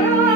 Bye.